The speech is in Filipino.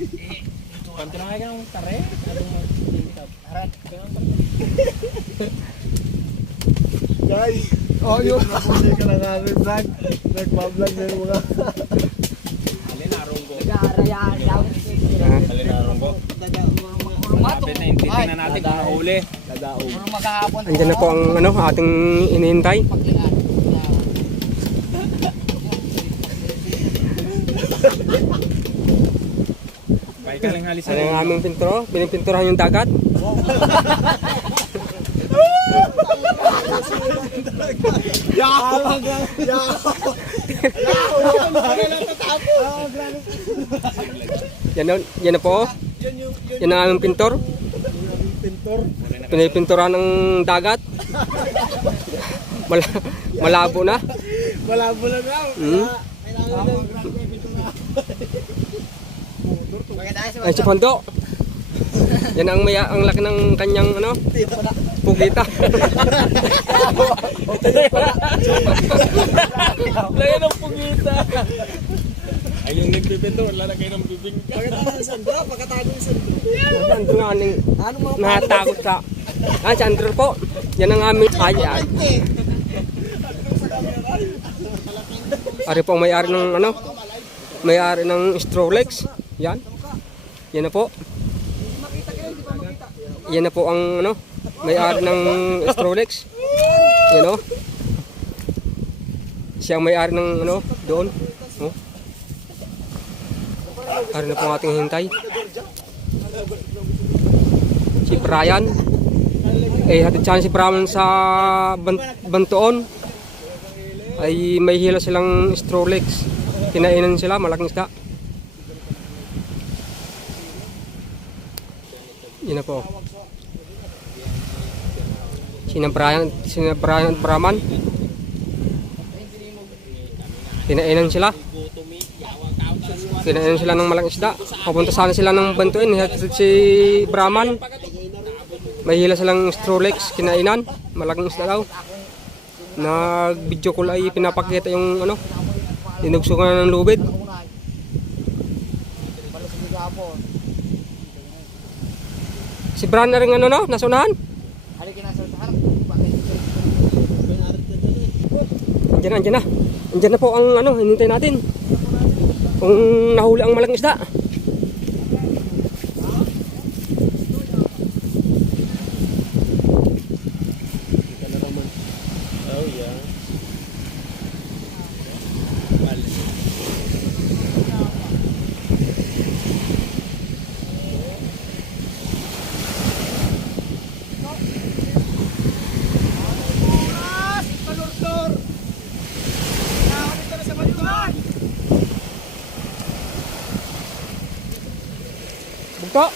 Panto na kayo ng tare. Harap. Guys, yun. Hindi ka lang namin vlog. Nagpa-vlog na yung mga. Alinarong ko. Nag-aarayaan. Alinarong ko. Malapit na, titingnan natin kung nahuli. Nadaog. Andiyan na po ang ano, ating inihintay. Kaya ka lang halisan. Ano ang aming pinturo? Pinipinturahan yung dagat. Yan na po. Yan ang aming pintor. Pinipinturahan ng dagat. Malabo na. Malabo na daw. Ay, si Pondo. Yan ang ang laki ng kanyang ano, puglita. Laya ng pugita. Ay, yung nagpipinto, wala na kayo ng bibingka. Pagkatago yung sandro. Andro nga ning natakot ka. Si Andrew po. Yan ang aming ay. Ari po ang may-ari ng ano? May-ari ng Strolex. Yan. Yan na po. Yan na po ang ano, may-ari ng Strolex. Yan o. Siya ang may-ari ng ano, doon. Oh. Ari na po ang ating hintay. Si Brian. Hatid siya si Brian sa Bantoon. Ay may hila silang Strolex. Kinainan sila, malaking isda. Yan na po. Sina Brian at Brahman. Kinainan sila. Kinainan sila ng malaking isda. Papunta sana sila ng Bantuin. Si Brahman. May hila silang Strolex. Kinainan. Malaking isda daw. Nag-video call ay pinapakita yung ano. Dinugsungan ng lubid. Si Brian na rin ano no? Nasunahan? Andiyan na. Andiyan na po ang ano, hinintay natin. Kung nahuli ang malaking isda. Oh yeah. Bugto.